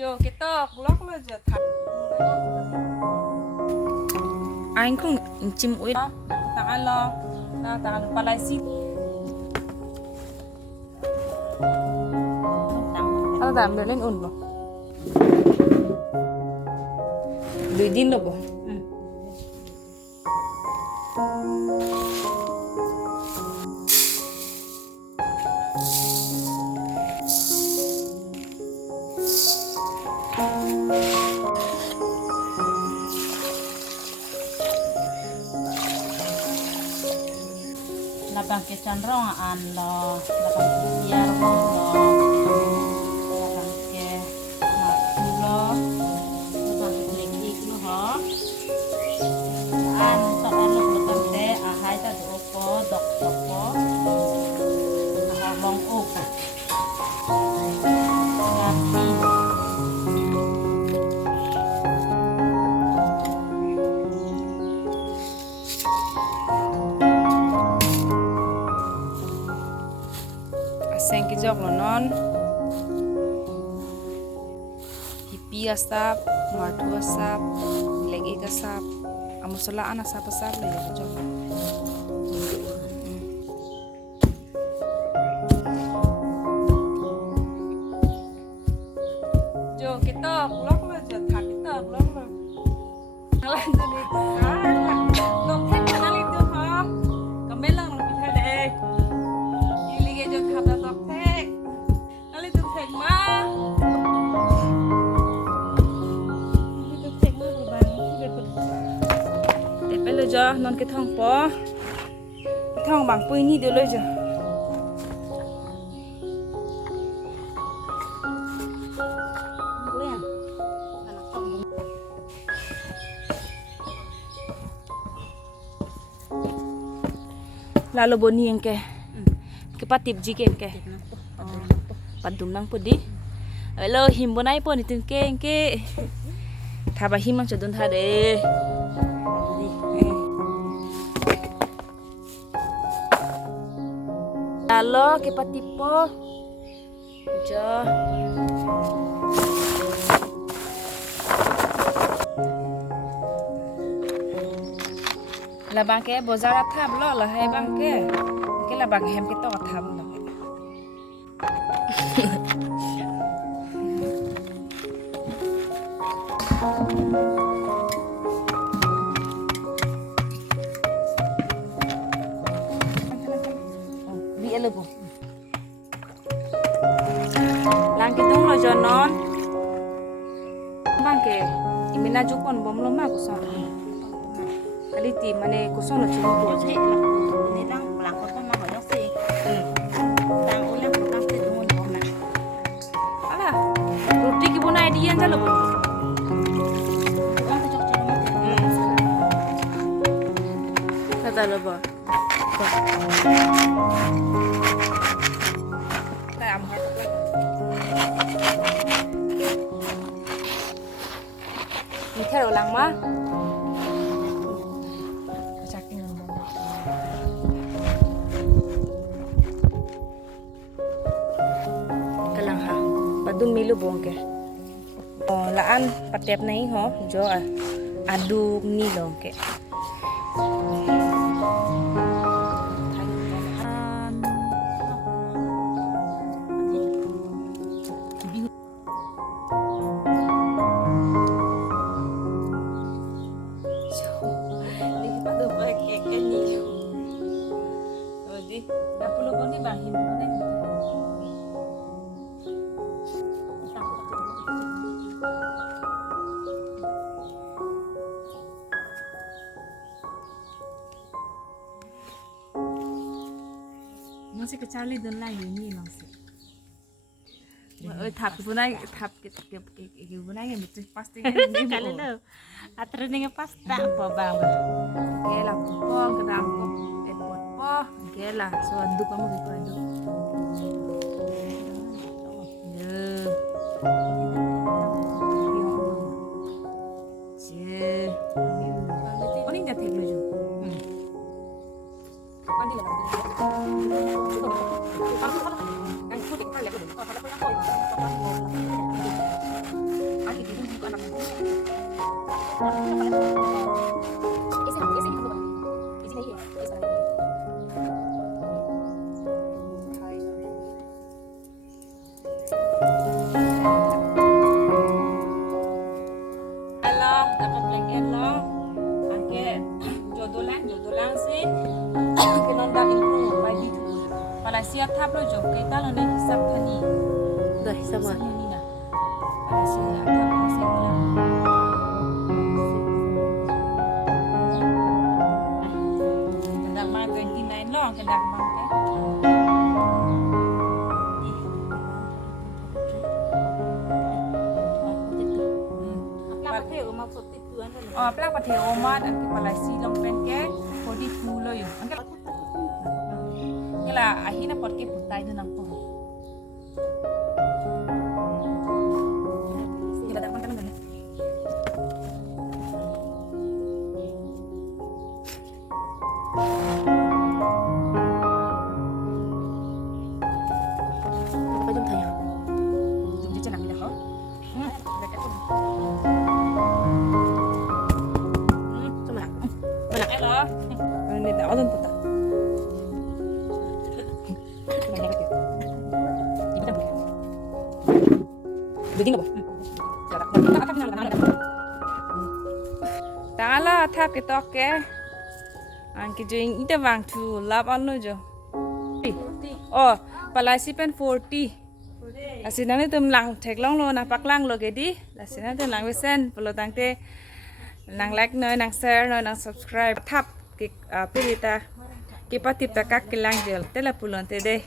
Giờ cái tờ lóc là giờ thẳng anh không chim mũi đó tặng anh lo na tặng palai xít anh tặng được lên ổn không đuổi din được không Labang ke candrong an lo labang ke biar lo labang ke matu lo labang ke legi lo ho an to an lo labang te a hai ta do po dok dok po a long ok ngati sen ki jok lo non hipi asap matu asap legi asap amusala an asap asap le jok jo kita lok lo jo thak kita lok lo ngalan jadi nong thek kanal itu ha kamelang nong kita deh ili ge jo thap da tok thek nali tu thek ma tu thek ma ko bang be ko te pe lo jo non ke thong po thong bang pui ni de lo jo lalu boni yang ke patip ji ke padum nang podi lo him bonai po ni tin ke thaba himang chodon tha de lalu ke patip po jo là bang ke bozar thab lo la hai bang ke là bang hem ke to thab lo bi elo bo lang ke tung lo jonon bang ke imina jupon bom lo ma ko sa kali ti mane kusono chumo ko je ni dang lang ko ma ho yok si dang ulang ko kaste dumun ko na ala roti ki bunai dian jalo bo on ta chok chok ma kata lo bo ta am ha ni theo lang ma padum milu bongke laan patep nai ho jo aduk ni longke masih kecali dan lagi ni langsung. Thap bunai thap ke bunai yang betul pasti kan ini kali lo atre ning pas tak po bang gela kupong kedam ko buat po gela so aduk kamu gitu aduk oh ini nggak teknologi Allah, dapat blanket lo. Angke jodolan sih. Kenonda improve by itu. Pala siap tap lo jom kita lo nih hisap tani. Dah sama. Ini na. Pala siap tap lo sengla. Kendang mai 29 lo, kendang mai ke. Plak pati omat angke pala si long pen ke kodi tulo yo. Angke Kila ahina pot ke putai tu nang po. Kila tak pantang dulu. Apa jom tanya? Jom je nak dah. Dekat tu. Sama. Hello. Ini dah orang putar. Begini apa? Tala thap ke tok ke. Angki jing ita wang tu lap anu jo. Oh, palasi pen 40. Asinane tum lang thek long lo na pak lang lo ke di. Asinane tum lang wesen polo tangte nang like noi nang share noi nang subscribe thap ke pilita ke patip ta kak kilang jel tela pulon te de